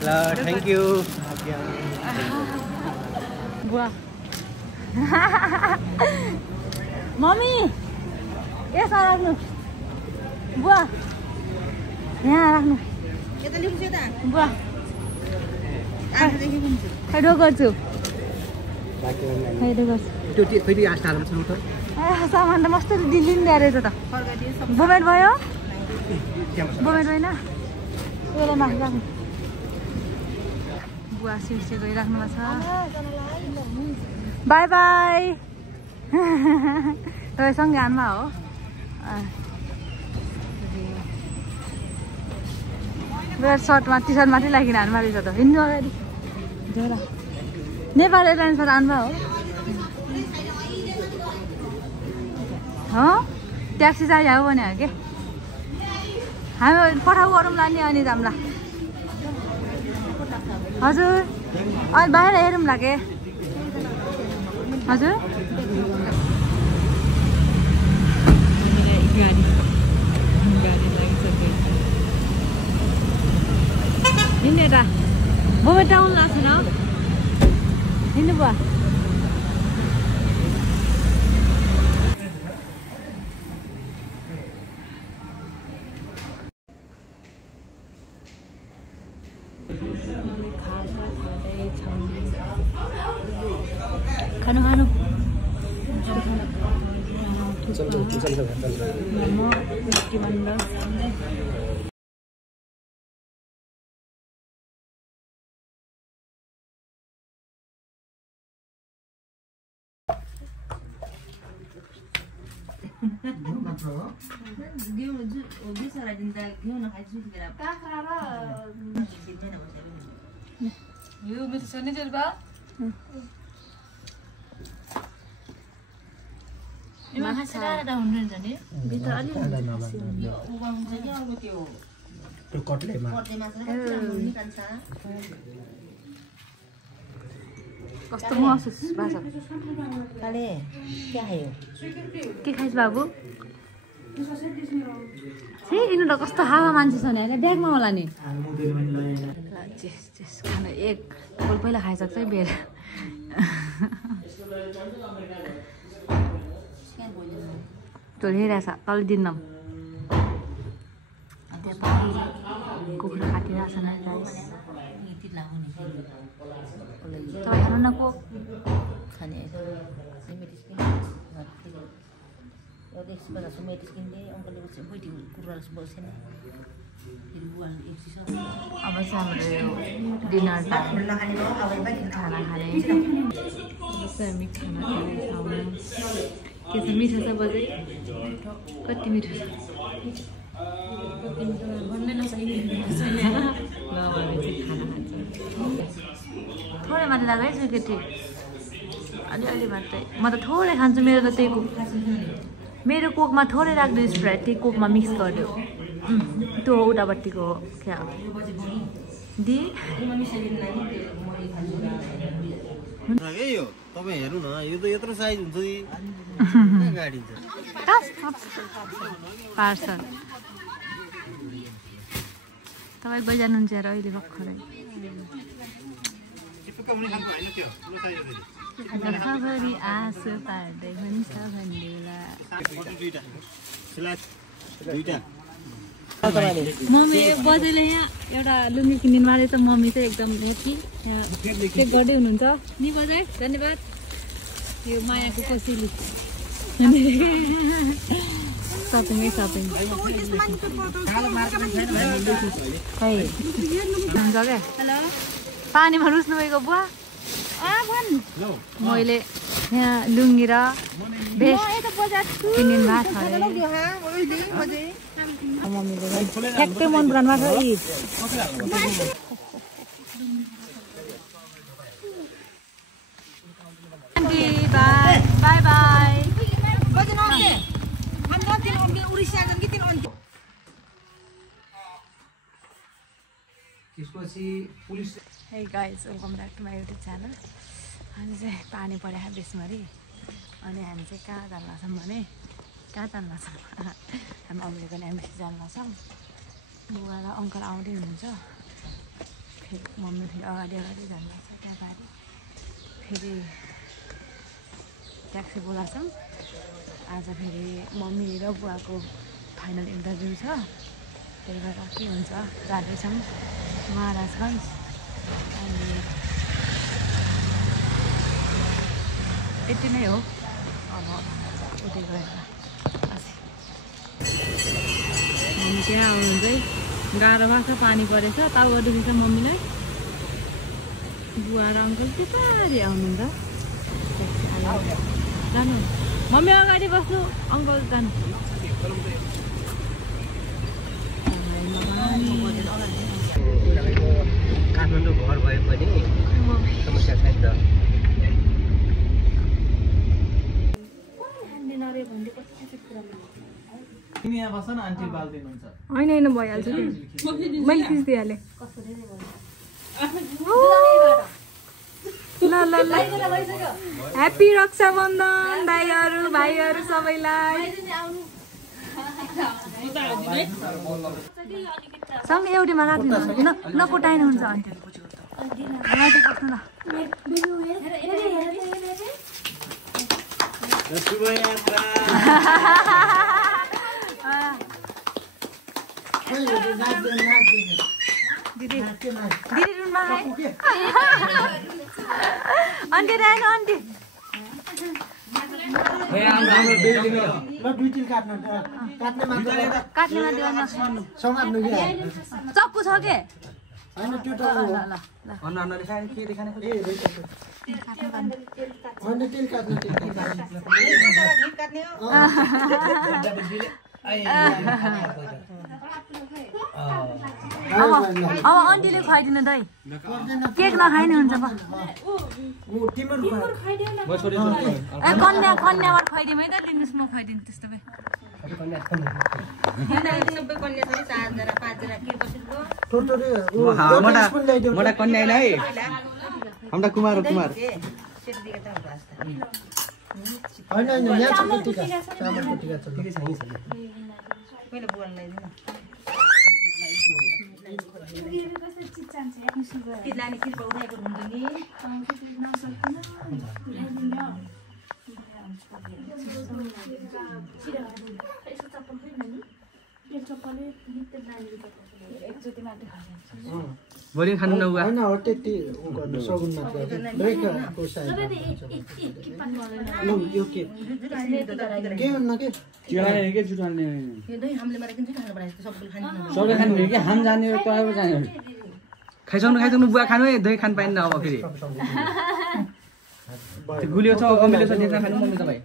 ल thank you बुवा mummy यसमा राख्नु बुवा यहाँ राख्नु बुवा खैडो गर्छु सामान त मस्तो दिँदै रहेछ त बोमेट भयो बोमेट होइन त्यसलाई माथि राख्नु बुवा सिर्से गइराख्नु भएको छ बाई बाई तपाईँसँगै आनमा हो मेरो सर्टमा टी सर्ट मात्रै लागिन हानमा रहेछ त हिँड्नु अगाडि जोरा नेपाल एयरलाइन्सबाट आनमा हो ट्याक्सी चाहियो हो भने हो कि हामी पठाउ गरौँला नि अनि जाउँला हजुर अहिले बाहिर हेरौँला के हजुर हिँड्ने त बोमे टाउन लाग्छ न हिँड्नु बुवा खानु खानु कस्तो महसुस भएको छ के खाइस् बाबु यिनीहरू त कस्तो हावा मान्छे छ नि होइन ब्यागमा होला नि खाना एक पहिला खाइसक्छ है बेर त्यो हेरेछ तल दिन्न कुखुरा काटिरहेछ न तपाईँ खानु न को खाने अब चाहिँ हाम्रो डिनर खाना खाने हामी खाना खानेछौँ के छ मिठो छ बजै कति मिठो छ थोरै मात्रै लाग्यो है स्वीकृति अलिअलि मात्रै म त थोरै खान्छु मेरो त त्यही मेरो कोकमा थोरै राख्दै स्प्राइट त्यही कोकमा मिक्स गरिदियो त्यो उतापट्टिको क्या दि तपाईँ हेर्नु न यो त यत्रो साइज हुन्छ गाडी पार्सल तपाईँ गइजानुहुन्छ यार अहिले भर्खरै खबरी आँसु पार्दै हुन्छ भन्देला मम्मी बजेले यहाँ एउटा लुङ्गी किनिदिनु वाले त मम्मी चाहिँ एकदम ह्याप्पी चेक गर्दै हुनुहुन्छ नि बजाइ धन्यवाद यो मायाको कसैले सपिङै सपिङ खै हुन्छ क्या पानीमा रुच्नु भएको बुवा मैले यहाँ लुङ्गी र भेस्ट किनिदिनु भएको छ मम्मीले ठ्याक्कै मन पराउनु भएको छ by by by Hey guys, welcome back to my YouTube channel. हामी चाहिँ पानी परेको बेसमरी अनि हामी चाहिँ कहाँ जान लाग्छौँ भने हामी मम्मीले पनि एमबिसी जान लाग्छौँ बुवा र अङ्कल आउँदै हुनुहुन्छ मम्मी फेरि अगाडि जानुपर्छ त्यहाँ गाडी फेरि ट्याक्सी बोलाउँछौँ आज फेरि मम्मी र बुवाको फाइनल इन्टरभ्यू छ त्यही भएर के हुन्छ जाँदैछौँ महाराजगञ्ज अनि यति नै हो अब उतै गएर मम्मी त्यहाँ आउनुहुँदै गाह्रोमा छ पानी परेछ ताल गरिदिन्छ मम्मीलाई बुवा र अङ्कल बिस्तारै आउनुहुन्छ जानु मम्मी अगाडि बस्नु अङ्कल जानु काठमाडौँ घर भए पनि समस्या छैन त तिमी यहाँ बस न आन्टी बाल दिनुहुन्छ होइन भइहाल्छ कि मैले खिचिदिइहालेँ ल ल ल ह्याप्पी रक्षाबन्धन दाइहरू भाइहरू सबैलाई सँगै एउटीमा राखिदिनु नकोटाइनुहुन्छ अन्त दिदी रुनमा आन्टी राख्नु आन्टी चक्कु छ के अब आन्टीले खुवाइदिनु दाइ केक नखाइने हुन्छ कन्याबाट खुवाइदिउँ है त लिनुहोस् म खुवाइदिनु त्यस्तो भए मोटा कन्या है हाम्रा कुमार कुमार भोलि खानु नहुआ हैन हो त्यति गर्नु सगुन मात्र ब्रेक कोर्स आयो ल यो के भन्न के चिलाने के जुटाउने यो दही हामीले मारे किन खानु बनाएको सबले खानु के हाम जाने तपाईँ जाने खाइसक्नु बुवा खानु है दही खान पाइन्न अब फेरि त्यो गुलियो छ अमिलो छ त्यसमा खानु मम्मी तपाईँ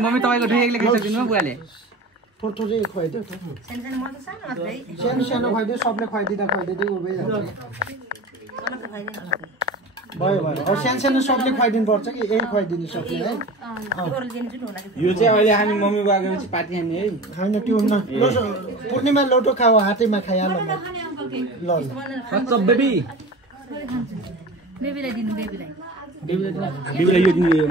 मम्मी तपाईँको ढेकले खाइसकिदिनु बुवाले थोरै खुवाइदियो सानो सानो खुवाइदियो सबले खुवाइदिँदा खुवाइदिँदै भयो भयो अब सानो सानो सबले खुवाइदिनु पर्छ कि यही खुवाइदिनु सक्ने है यो चाहिँ अहिले हामी मम्मी बागेपछि पार्टी खाने है होइन त्यो पूर्णिमा लोटो खाऊ हातैमा खाइहाल ल बेबी बेबीलाई दिनु बेबीलाई यो दिनु यो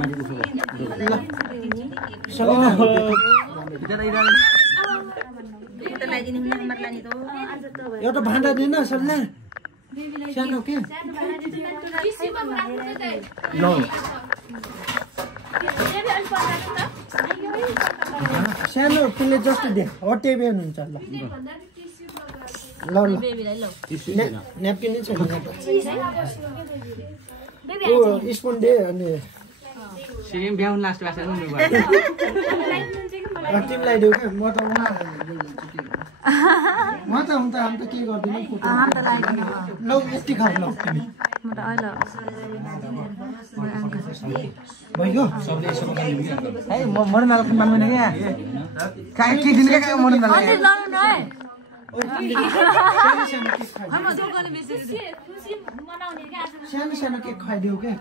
एउटा भाँडा दिन सल्ला सानो के सानो प्लेट जस्तो दे हटेबे हुन्छ ल ल न्यापकिन नै छैन स्पुन दे अनि सिरिम भ्याउन लास्ट भाषा तिमीलाई देऊ क्या म त अन्त के गर्दिनँ ल यति खाऊ ल भइगयो है म मर्न मान्दैन क्या के दिनु क्या मर्न सानो सानो केक खुवाइदेऊ क्या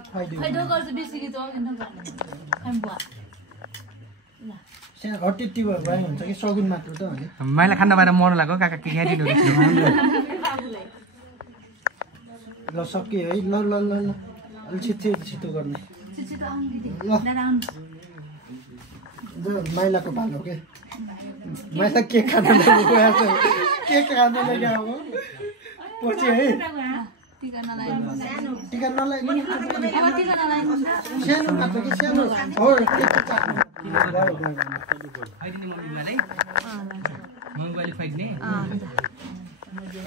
हटिटी भए हुन्छ कि सगुन मात्र त मैले खाना बाहिर मर्नु लाग्यो काका के खाइदिनु ल सक्यो है ल ल ल ल अलि छिटो गर्ने ल माइलाको भालो के माइला के खानु गएको के खानु गएको हो पछि है टिका नलाग्नु सानो मात्र कि सानो हो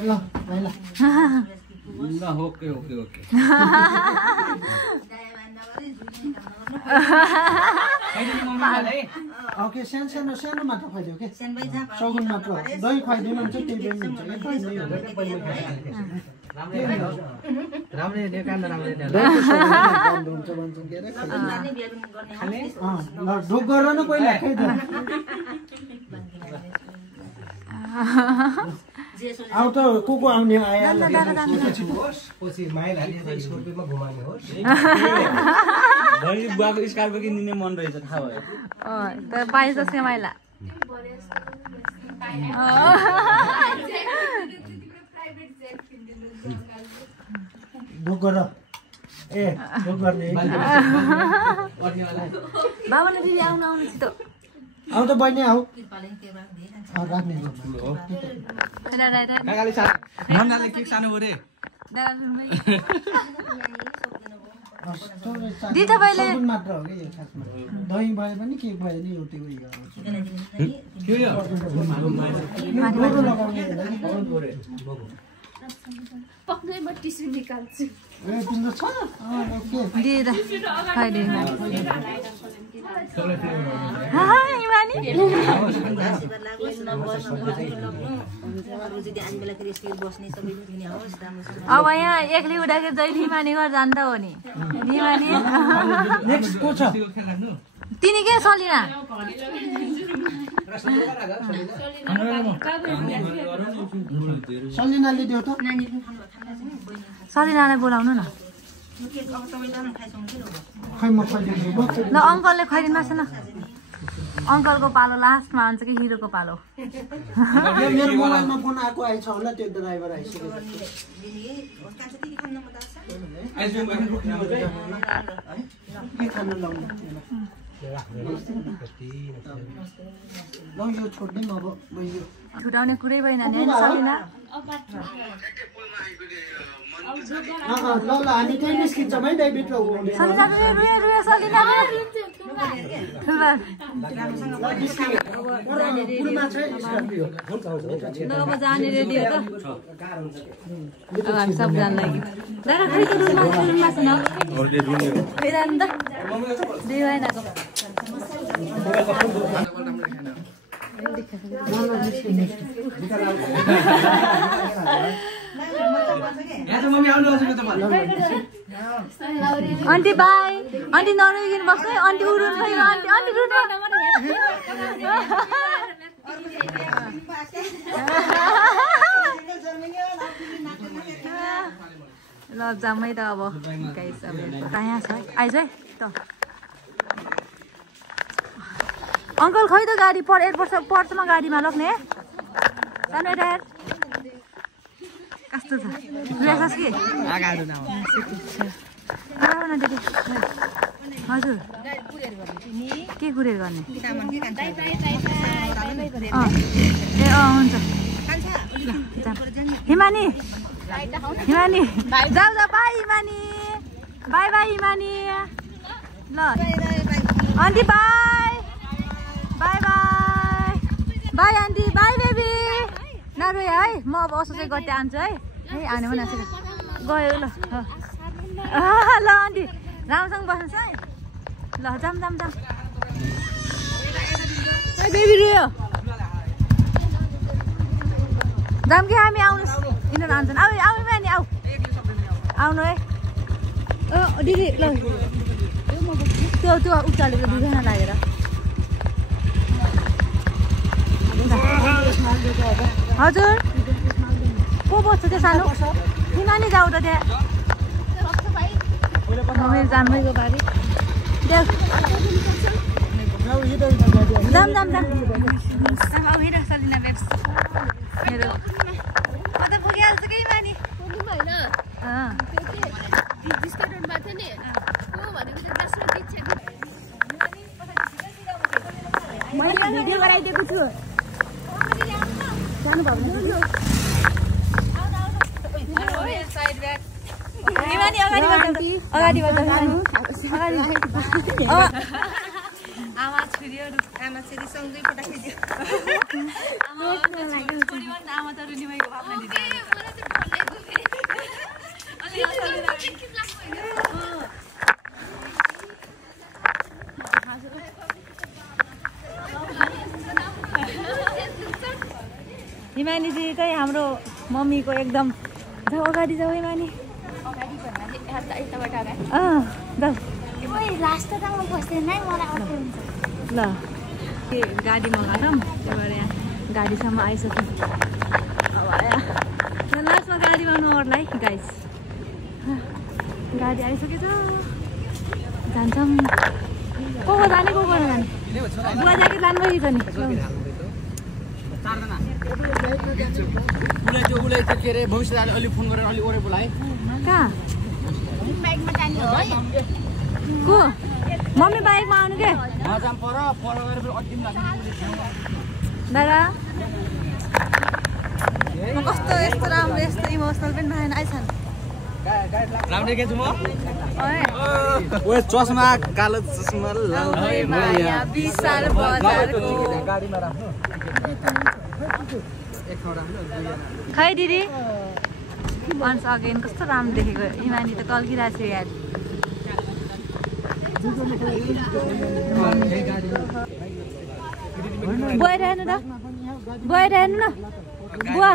ल माइला ल ओके ओके सानो मात्र खुवाइदियो के सगुन मात्र दही खुवाइदिनु हुन्छ त्यही पनि हुन्छ ढोक गरेर न पहिला खै त आउ त को आउने पछि माइलाले स्कोर्पियोमा घुमाउने होस् बुवाको स्कार्पो किनिने मन रहेछ थाहा भयो तर पाइस जस्तो माइला ढोक गर ए ढोक गर्ने बाबा न दिदी आउनु छिटो आउ त बहिनी आऊ राख्ने काकाले सानो नन्दाले केक सानो हो रे दी तपाईले मात्र हो के खासमा दही भए पनि केक भए नि एउटै उयो के यो माथि लगाउने पक्कै म टिस्यु निकाल्छु ए तिम्रो छ ओके दी दा खाइदे हाय इमानी अब यहाँ एक्लै उडाके जहिले इमानी घर जान्दा हो नि इमानी नेक्स्ट को छ तिनी के सलिना सलिनाले दियो त सलिनालाई बोलाउनु न खै म खुवाइदिन्छु ल अङ्कलले खुवाइदिनुहोस् न अङ्कलको पालो लास्टमा आउँछ कि हिरोको पालो मेरो मोबाइलमा फोन आएको आएछ होला त्यो ड्राइभर आइसक्यो के खान लाउनु ल यो छोड्दै अब भयो छुटाउने कुरै भएन नि सलिना ल हामी त्यही निस्किन्छौँ है भित्र सलिना रुए सलिना अब जाने रेडी हो त अब हामी सब जान लागि दादा खै त रुममा छ न फेरि त दुई भएन आन्टी बाई आन्टी नरुइकन बस्नु आन्टी उड्नु आन्टी ल जामै त अब गाइस अब कहाँ छ आइज है त अङ्कल खै त गाडी पर्छमा गाडीमा लग्ने सानो टायर कस्तो छ बुझाइस् कि हजुर के कुरेर गर्ने ए हुन्छ हिमानी जाऊ बाई हिमानी बाई हिमानी ल aunty bye bye aunty bye baby नरोए है म अब असो चाहिँ गट्टे आन्छु है आने पनि गयो ल ल आन्टी राम्रोसँग बस्नुहोस् है ल जाम बेबी रुयो जाम कि हामी आउनुहोस् यिनीहरू आउँछन् आउनु नि आऊ आउनु है दिदी ल त्यो उचालेको दुईजना लागेर हजुर को बस्छ त्यो सानो हिमानी जाऊ त त्यहाँ मेरो जान्मैको बारी जाम सलिना बेब्स मेरो म त पुगिहाल्छु कि हिमानी जिसको रोडमा थियो नि को भनेको चाहिँ जसमा दीक्षा मैले भिडियो गराइदिएको छु जानु भयो हिमानी अगाडि आमा छोरी सँगै फोटा खिच्यो आमा त रुनिमाईको भावना दिदी हिमानीजी चाहिँ हाम्रो मम्मीको एकदम जाऊ अगाडि जाऊ हिमानी ल गाडी मगाउँछौँ त्यहाँबाट यहाँ गाडीसम्म आइसक्यौँ अब यहाँ लास्टमा गाडी गर्नु अरूलाई गाइस गाडी आइसकेछ जान्छौँ को जाने को जाने बुवा ज्याकेट लानुभयो छ नि उसलाई के अरे भविष्यले अलि फोन गरेर अलि ओरे बोलाए कहाँ को मम्मी बाइकमा आउनु के दादा कस्तो यस्तो राम्रो यस्तो इमोसनल पनि भएन आइछन् राम्रै के छु म ओए चस्मा कालो चस्मा लाउँ माया विशाल बजारको गाडीमा राख्नु खै दिदी वन्स अगेन कस्तो राम्रो देखेको हिमानी त कल्किरहेको छ यार बुहाएर हेर्नु न बुहाएर हेर्नु न बुवा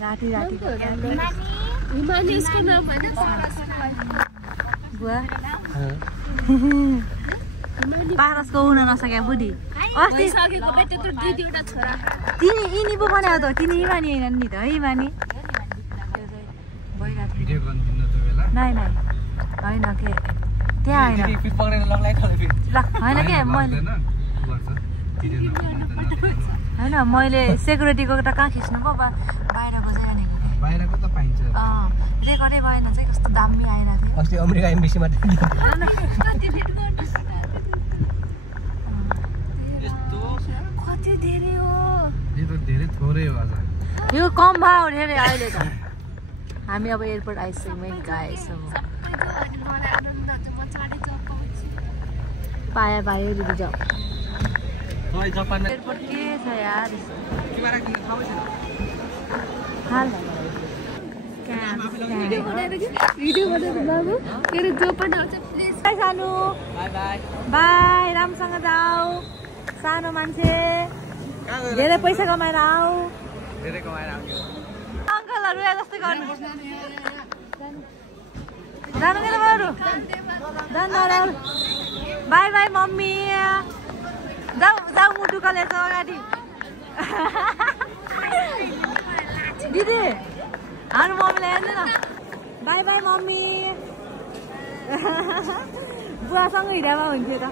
राति राति बुवा पारसको हुन नसक्यो बुढी अस्ति तिनी यिनी पो बनायो त तिनी हिमानी होइन नि त है हिमानी नाइ नाइ होइन के त्यहाँ होइन ल होइन के मैले होइन मैले सेक्युरिटीको त कहाँ खिच्नु पो बाहिरको चाहिँ भनेको बाहिरको त पाइन्छ रेकर्डै भएन चाहिँ कस्तो दामी आइरहेको थियो अस्ति अमेरिका एम्बेसीमा कति धेरै हो यो त धेरै थोरै हो आज यो कम भयो धेरै अहिले त हामी अब एयरपोर्ट आइसक्यौँ गाइसौँ पायो पायो दिदी जाऊ एयरपोर्ट के छ यार हाल बाई सानो बाई राम्रोसँग जाऊ सानो मान्छे धेरै पैसा कमाएर आऊ अङ्कलहरू जस्तै गर्नु जानु के बरु जानु बाई बाई मम्मी जाऊ जाऊ मुटु कलेज अगाडि दिदी हाम्रो मम्मीलाई हेर्नु न बाई बाई मम्मी बुवासँग हिँडेमा हुन्थ्यो त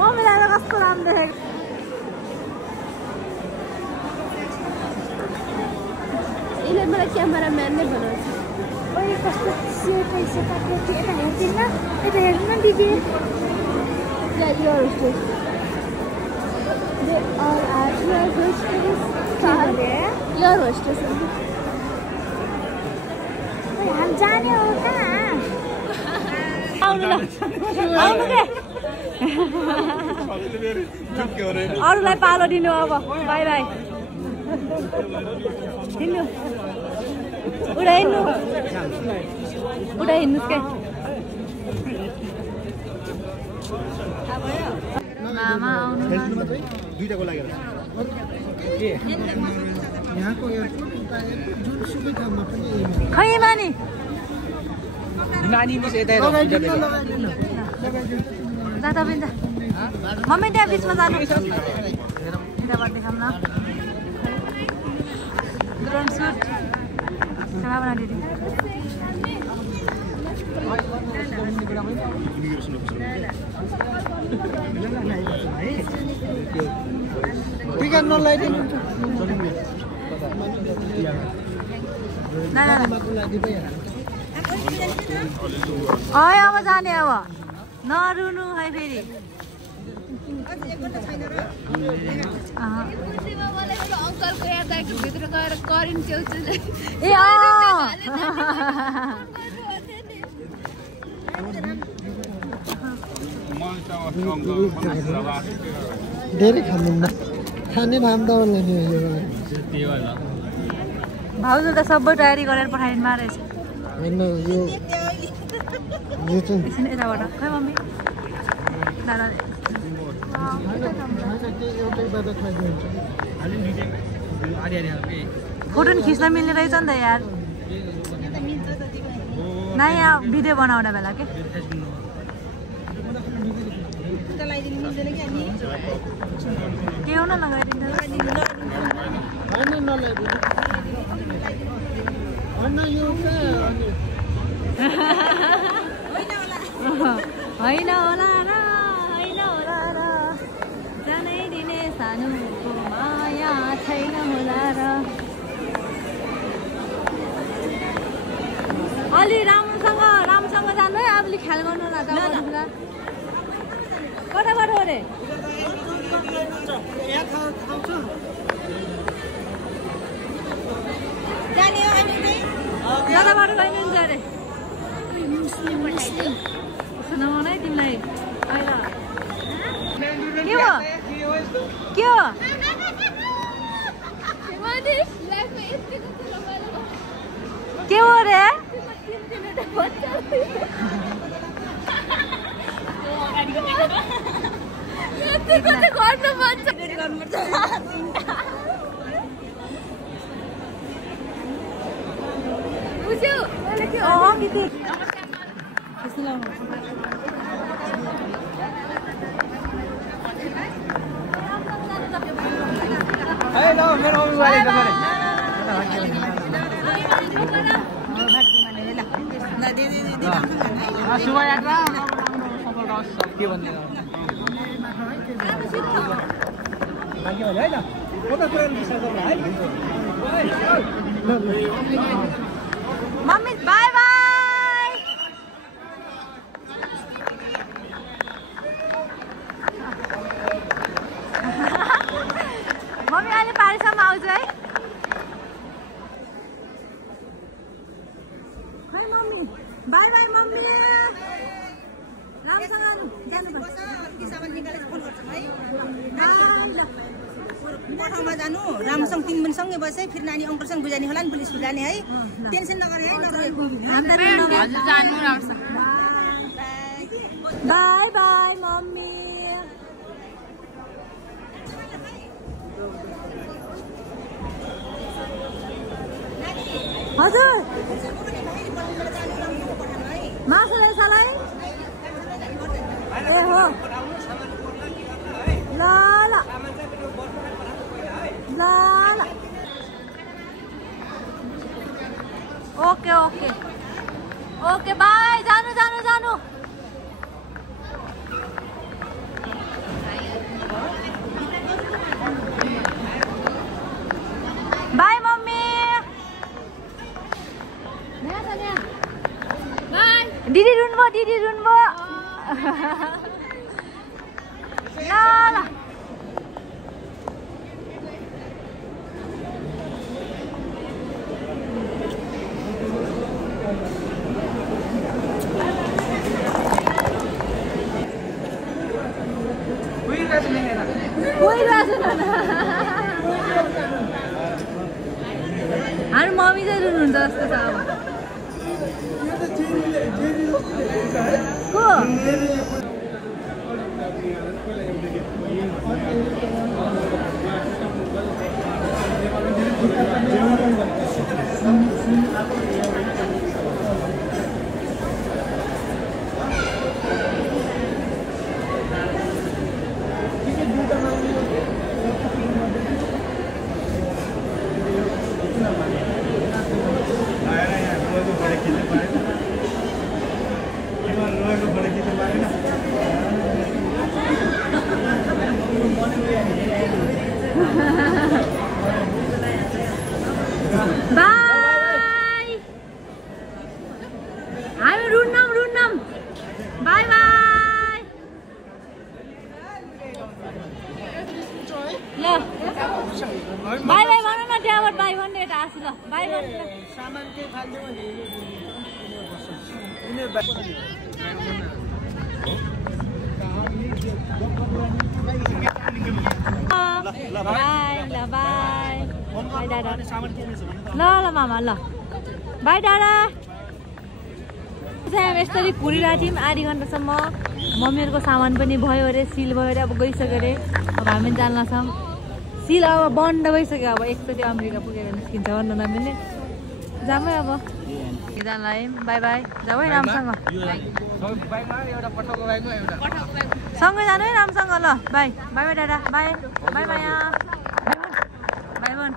मम्मीलाई त कस्तो राम्रो देखेको यसले मलाई क्यामेराम्यान नै बनाउँछ कस्तो सेतो सेतो यता हेर्दैन यता हेर्नु न दिदी your hostess. They all are your hostess. Your hostess. हम जाने हो कहाँ आउनु ल आउनु के अरूलाई पालो दिनु अब बाई बाई हिँड्नु उडा हिँड्नु उडा हिँड्नुहोस् के मामा आउनु दुईटाको लागेर यहाँको एयरपोर्ट उता एयरपोर्ट जुनसुकै ठाउँमा पनि खै मानी नानी मिस यतै जा तपाईँ जा मम्मी त्यहाँ बिचमा जानु यताबाट देखाउँ न ड्रोन सुट खराब बना दिदी टिकट नलाइदिनु अब जाने अब नरुनु है फेरि अङ्कलको याद आएको भित्र गएर करेन्ट च्याउँछु ए धेरै खानुहुन्न खाने रामदावलाई नि भाउजू त सबै तयारी गरेर पठाइदिनु मा रहेछ होइन यो चाहिँ एकछिन यताबाट खै मम्मी दादा एउटैबाट खाइदिन्छ फोटो नि खिच्न मिल्ने रहेछ नि त यार नयाँ भिडियो बनाउने बेला के के हो न लगाइदिनु होइन होला र होइन होला र जानै दिने सानोको माया छैन होला र अलि राम्रोसँग जानु है अलिक ख्याल गर्नु न कताबाट हो रे कताबाट गइनुहुन्छ अरे नमाउनु है तिमीलाई के हो के हो रे मम्मी बाय बाय मम्मी अहिले पारिसम्म आउँछ है खै मम्मी बाय बाय मम्मी राम्रोसँग जानुपर्छ ठाउँमा जानु राम्रोसँग 3 दिन सँगै बसे फेरि नानी अङ्कलसँग बुझानी होला नि पुलिस बुझानी है टेन्सन नगरे है बाय बाय मम्मी हजुर मासु रहेछलाई ए हो ल ल ल ल ओके ओके ओके बाय जानु जानु जानु बाय मम्मी बाय दिदी रुन्भो ल ल हाम्रो मम्मी चाहिँ रुनुहुन्छ जस्तो छ अब को बाई हामी रुन्नम बाई बाई ल बाई बाई भन न त्यहाँबाट बाई भन्ने यता आछु ल बाई भन्नु सामान के फाल्दियो भने बाई ल बाई बाई दादा ल मामा ल बाई दादा हामी यस्तरी घुरिरहेको थियौँ आधी घन्टासम्म मम्मीहरूको सामान पनि भयो अरे सिल भयो अरे अब गइसक्यो अरे अब हामी जान लाग्छौँ सिल अब बन्द भइसक्यो अब एकचोटि अमेरिका पुगेर निस्किन्छ भन्नु नमिल्ने जामै अब जान लाग्यौँ बाई बाई जाऊ है रामसँग सँगै जानु है रामसँग ल बाई बाई बाई दादा बाई बाई माया बाई भन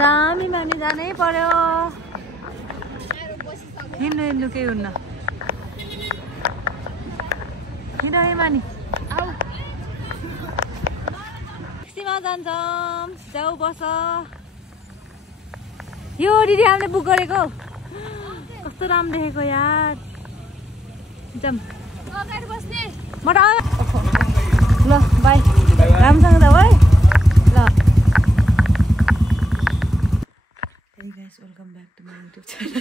जामी मानी जानै पर्यो हिँड्नु केही हुन्न हिँड है मानी ट्याक्सीमा जान्छौँ जाऊ बस यो दिदी हामीले बुक गरेको कस्तो राम्रो देखेको यार जाम म त ल बाई राम्रोसँग जाऊ है ल welcome back to my YouTube channel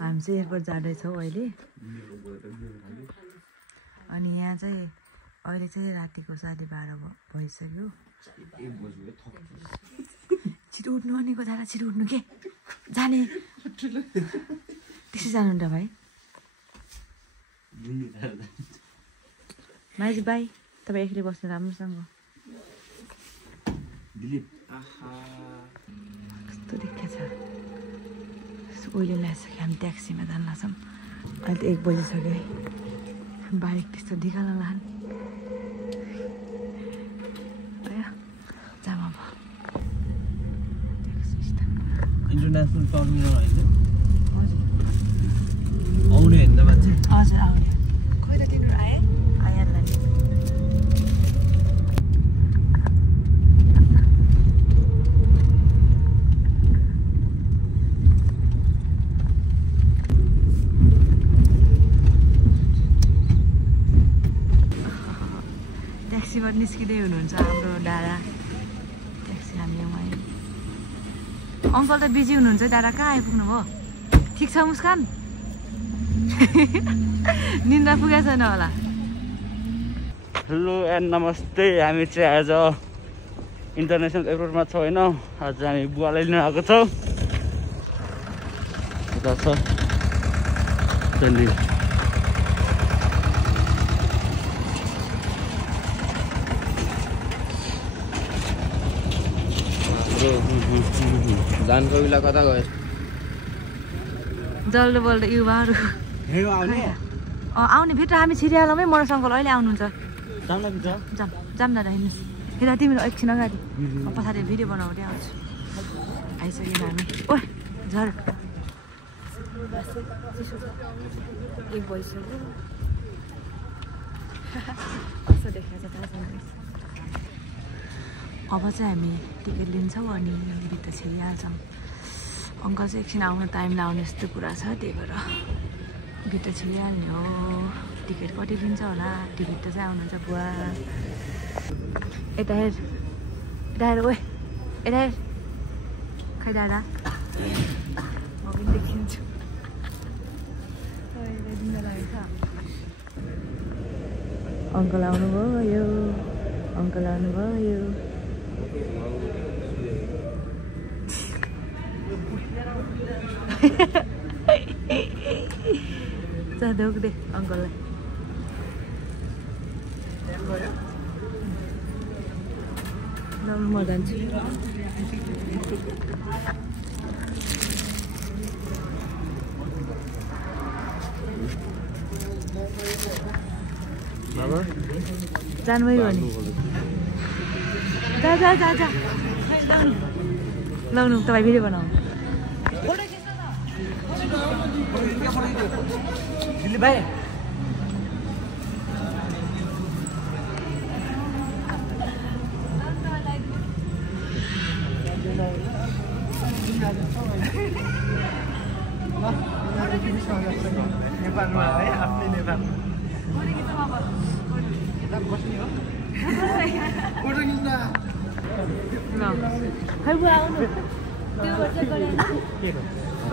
हामी चाहिँ एयरपोर्ट जाँदैछौँ अहिले अनि यहाँ चाहिँ अहिले चाहिँ रातिको 12:30 भइसक्यो छिटो उठ्नु भनेको दादा छिटो उठ्नु के जाने त्यसै जानु त भाइ माइजी बाई तपाईँ एक्लै बस्नु राम्रोसँग कस्तो देखिया छ ओइले ल्याइसक्यो हामी ट्याक्सीमा जान लाग्छौँ अहिले त 1 बजिसक्यो है बाइक त्यस्तो दिखाल्न लान जाम अब इन्टरनेसनल टर्मिनल होइन हजुर आउने होइन मान्छे हजुर आउने खोइ त तिनीहरू आए आइहाल्ला नि ट्याक्सीबाट निस्किँदै हुनुहुन्छ हाम्रो दादा ट्याक्सी हामीले उहाँ अङ्कल त बिजी हुनुहुन्छ दादा कहाँ आइपुग्नु भयो ठिक छ मुस्कान निन्द्रा पुगेको छैन होला हेलो एन्ड नमस्ते हामी चाहिँ आज इन्टरनेसनल एयरपोर्टमा छौँ होइन आज हामी बुवालाई लिन आएको छौँ यता छ दिल्ली जानको बेला कता गयो जल्दो बल्दो युवाहरू आउने भित्र हामी छिरिहालौँ है मोटरसाइकल अहिले आउनुहुन्छ जाम दादा हिँड्नुहोस् यता तिमीहरू एकछिन अगाडि पछाडि भिडियो बनाउँदै आउँछु आइसक्यो हामी ओ झर 1 बजिसक्यो कस्तो देखाएको छ अब चाहिँ हामी टिकट लिन्छौँ अनि भित्र छिरिहाल्छौँ अङ्कल चाहिँ एकछिन आउन टाइम लाउने जस्तो कुरा छ त्यही भएर भित्र छिरिहाल्ने हो टिकट कति लिन्छ होला टिकट त चाहिँ आउनुहुन्छ बुवा यता हेर ओ यता हेर खै दादा म पनि देखिन्छु अङ्कल आउनुभयो धोक दे अङ्कललाई म जान्छु जानुभयो नि जा लाउनु तपाईँ भिडियो बनाउनु दिल्ली भाइ नेपालमा है आफ्नै नेपाल खै बुवा आउनु त्यो गर्छ गरे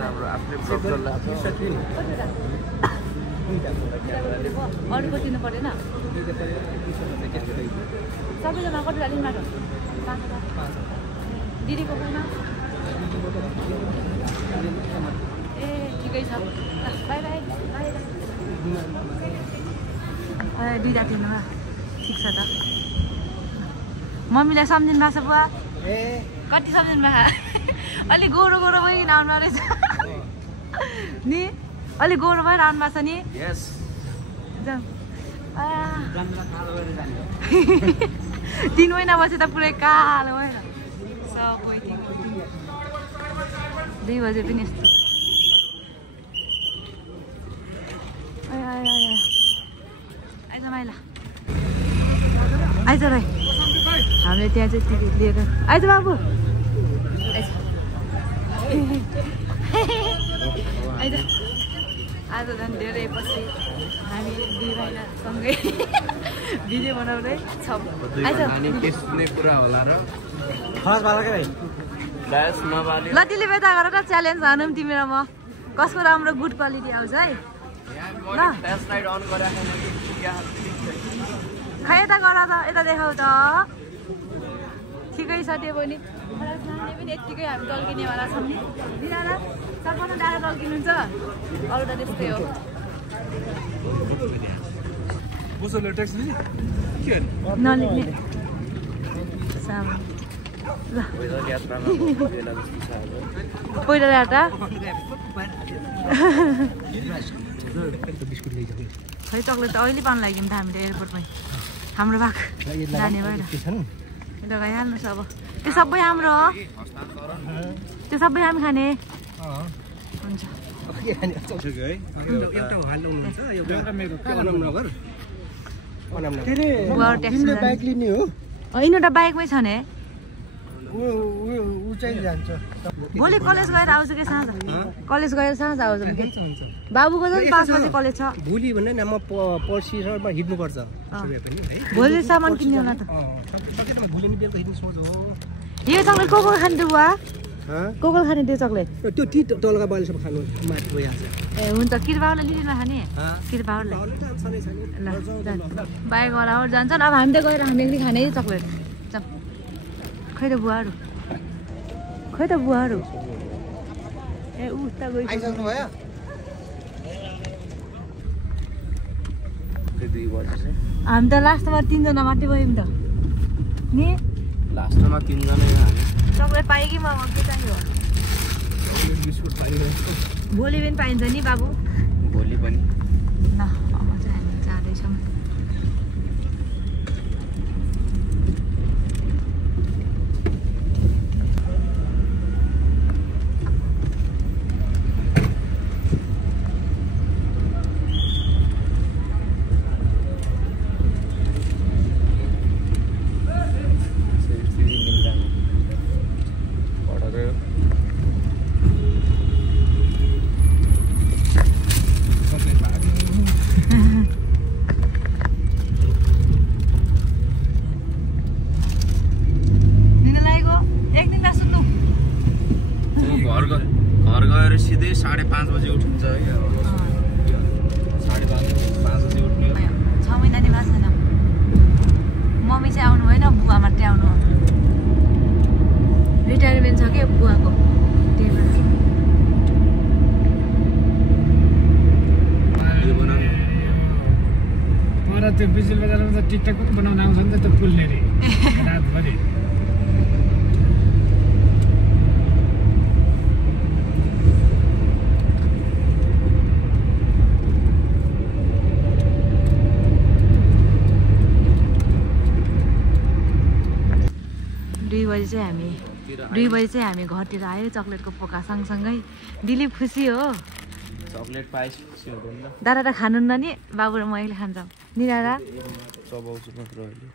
हाम्रो आफ्नै ब्लग चल्लाछ अरूको दिनु पर्दैन सबैजना कति लिनु माटो दिदीको पनि ए ठिकै छ बाई बाई दुईवटा दिनुमा ठिक छ त मम्मीलाई सम्झिनु भएको छ बुवा कति सम्झिनु भएको अलिक गोरो गोरो भइकन आउनु रहेछ नि अलिक गोरो भएर आउनु भएको छ नि 3 महिना पछि त पुरै कालो भएर सबै 2 बजे पनि यस्तो आइज माइला आइज राई हामीले त्यहाँ चाहिँ टिकट लिएर आइज बाबु आइज आज झन् धेरै पछि हामी 2 महिनासँगै भिडियो बनाउँदै छौँ आइज कुरा होला र ल तिमीले बेता गर न च्यालेन्ज हानौँ तिमी र म कसको राम्रो गुड क्वालिटी आउँछ है ल खै यता गर त यता देखाउ त ठिकै छ त्यो पनि यत्तिकै हामी टल्किनेवाला छौँ नि बिराला सबभन्दा डाँडा टल्किनुहुन्छ अरू त त्यस्तै हो नलिने ल पहिलो यात्रा खै चक्लेट त अहिले पाउनु लाग्यो नि त हामीले एयरपोर्टमै हाम्रो भाग जाने भएर यता गइहाल्नुहोस् अब त्यो सबै हाम्रो हो त्यो सबै हामी खाने हुन्छ होइन एउटा बाइकमै छ नि भोलि कलेज गएर आउँछ कि साँझ कलेज गएर साँझ आउँछ कि बाबुको चाहिँ 5 बजे कलेज छ भोलि भन्ने न म पर्सिसम्म हिँड्नु पर्छ भोलि सामान किन्ने होला त यो चक्लेट को खाने त्यो बुवा को खाने त्यो चक्लेट त्यो टी तलका बालेसम्म खानु माथि गइहाल्छ ए हुन्छ किरबाउले लिदिन खाने किरबाउले ल बाइकवाला जान्छन् अब हामी त गएर हामी खाने चक्लेट खै त बुवाहरू ए उता गइसक्नु भयो हामी त लास्टमा 3 जना मात्रै गयौँ त नि लास्टमा 3 जनै चक्लेट पाएँ कि म के चाहियो भोलि पनि पाइन्छ नि बाबु भोलि पनि ल अब चाहिँ हामी जाँदैछौँ घर गएर सिधै 5:30 बजे उठिन्छ है 5:30 बजे उठ्ने 6 महिना नि भएको छैन मम्मी चाहिँ आउनु भएन बुवा मात्रै आउनु हो रिटायरमेन्ट छ क्या बुवाको त्यही भएर त्यो बिजुली बजारमा त टिकटक पनि बनाउन आउँछ नि त त्यो पुलले रे रातभरि बजी चाहिँ हामी 2 बजे चाहिँ हामी घरतिर आयो चक्लेटको पोका सँगसँगै दिलीप खुसी हो चकलेट पाइस खुसी हुँदैन दादा त खानुहुन्न नि बाबु र मैले खान्छौँ नि दादा चबाउँछु मात्र अहिले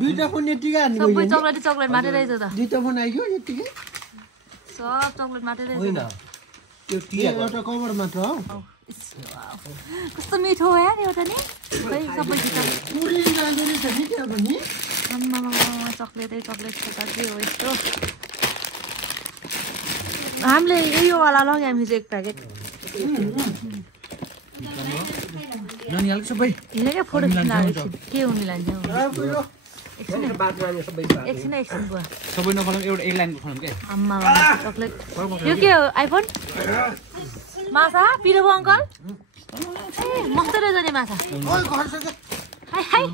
दुईटा फोन यतिकै हान्नु सबै चक्लेट मात्रै रहेछ त दुईटा फोन आइयो यतिकै सब चक्लेट मात्रै रहेछ त्यो एउटा कभर मात्र हो कस्तो मिठो हो यार एउटा नि खै सबै पुरै जाँदो रहेछ नि त्यहाँ पनि चक्लेटै चक्लेट छ त के हो यस्तो हामीले योवाला लग्यो हामी चाहिँ 1 प्याकेट सबै हिँडे क्या फोटो खिच्न आएको के हो मिलान्छ एकछिन बुवा सबै नखलाउँ एउटा 1 लाइनको खलाउँ क्या आम्मा चक्लेट यो के हो आइफोन माछा पिरो भयो अङ्कल ए मस्त रहेछ नि माछा हाई हाई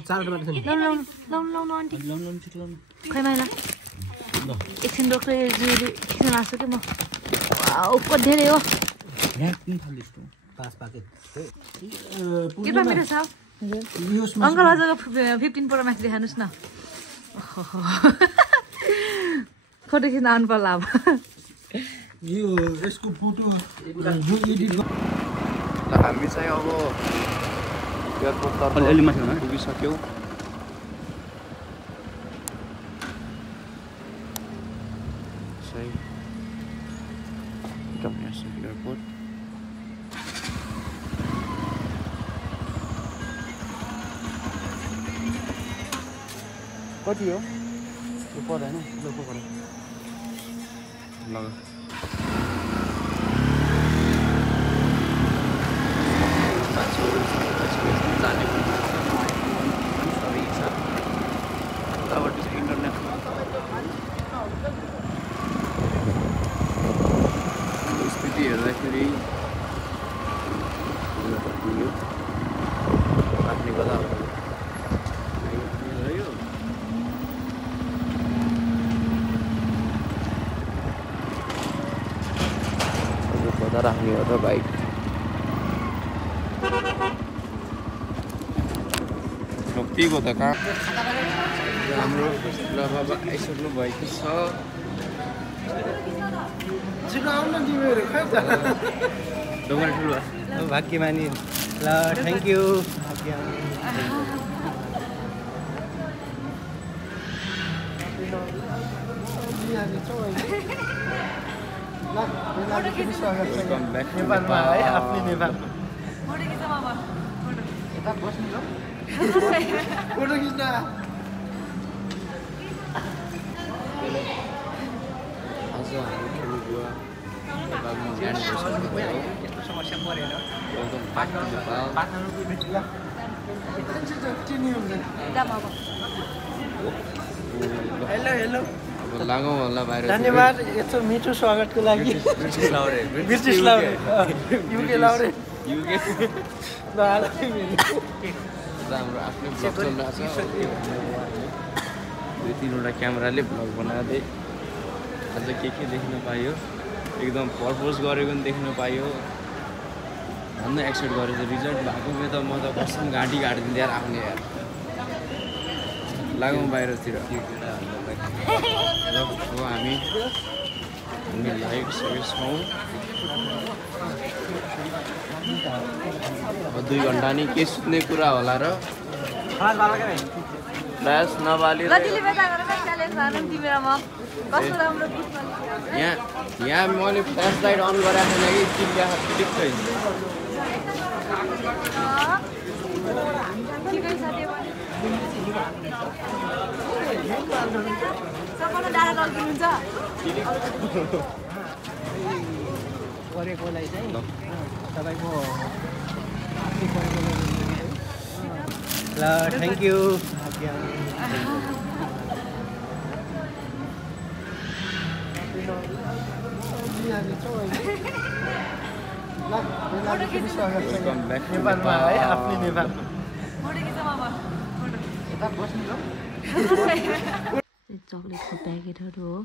लाउनु आन्टी खै माइला एकछिन रोक्छ खिच्न लाग्छ कि म कति धेरै हो के मेरो छ अङ्कल हजुरको 15 प्रो म्याक्स देखाउनुहोस् न फोटो खिच्न आउनु पर्ला अब यो यसको फोटो जो एडिट हामी चाहिँ अब एयरपोर्टतर्फ पुगिसक्यौँ एयरपोर्ट कति हो यो पर्दैन लोको पर्दैन लगा स्थिति हेर्दाखेरि आफ्नै कथा राख्ने हो र बाइक शक्तिको त कहाँ हाम्रो बाबा आइसक्नु भएको छ दोकान ठुलो भाग्यमानी ल थ्याङ्क यू वेलकम ब्याक नेपालमा है आफ्नै नेपाल फोटो खिच्न आज हाम्रो ठुलो बुवा नेपालमा ल्यान्ड भइसक्नु भयो समस्या परेन welcome back to Nepal hello hello अब लागौँ होला बाहिर धन्यवाद यस्तो मिठो स्वागतको लागि ब्रिटिस लाउरे युके लाउरे युके ल हाम्रो आफ्नै ब्लग चलिरहेको छ 2-3वटा क्यामेराले ब्लग बनाउँदै आज के देख्न पाइयो एकदम पर्पोज गरेको पनि देख्न पाइयो भन्न एक्सपेक्ट गरेको रिजल्ट भएको त म त कसम घाँटी काटिदिन्थेँ यार आफ्नै यार लागौँ बाहिरतिर अब हामी लागिसकेको छौँ 2 घन्टा नि के सुत्ने कुरा होला र फ्ल्यास नबालेर यहाँ मैले फ्ल्यास लाइट अन गराएको छैन कि चिप्ल्या टिक छैन गरेकोलाई चाहिँ तपाईँको ल थ्याङ्क यू नेपालमा है आफ्नै नेपाल चक्लेटको प्याकेटहरू हो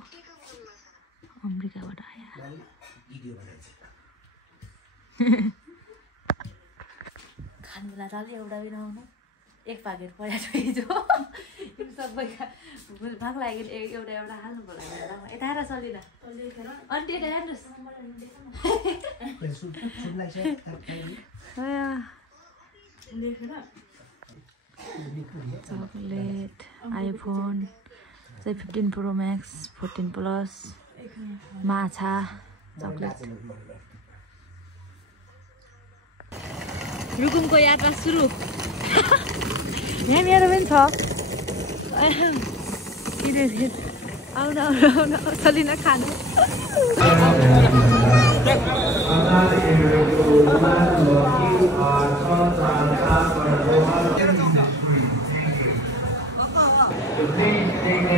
अमेरिकाबाट आयो खानु बेला चाल्यो एउटा पनि आउनु 1 प्याकेट परेको हिजो सबैका भाग लाग्यो एउटा एउटा हाल्नुको लागि यता आएर चलिन अनि त्यता हेर्नुहोस् chocolate iPhone 15 Pro Max 14 Plus माछा चकलेट रुकुमको यात्रा सुरु यहाँ मेरो पनि छ आउन चलिन खानु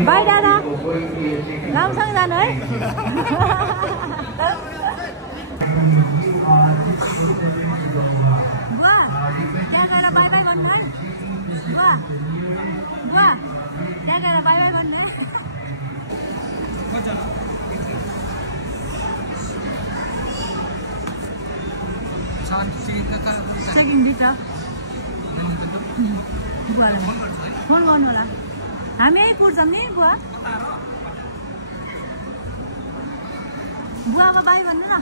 बाई दादा राम्रोसँग जानु है बुवा त्यहाँ गएर बाई बाई गर्नु है बुवा बुवा त्यहाँ गएर बाई बाई गर्नु है चेकिङ दिन्छ बुवालाई फोन गर्नु होला हामी यहीँ कुर्छौँ नि बुवा बुवा अब बाई भन्नु न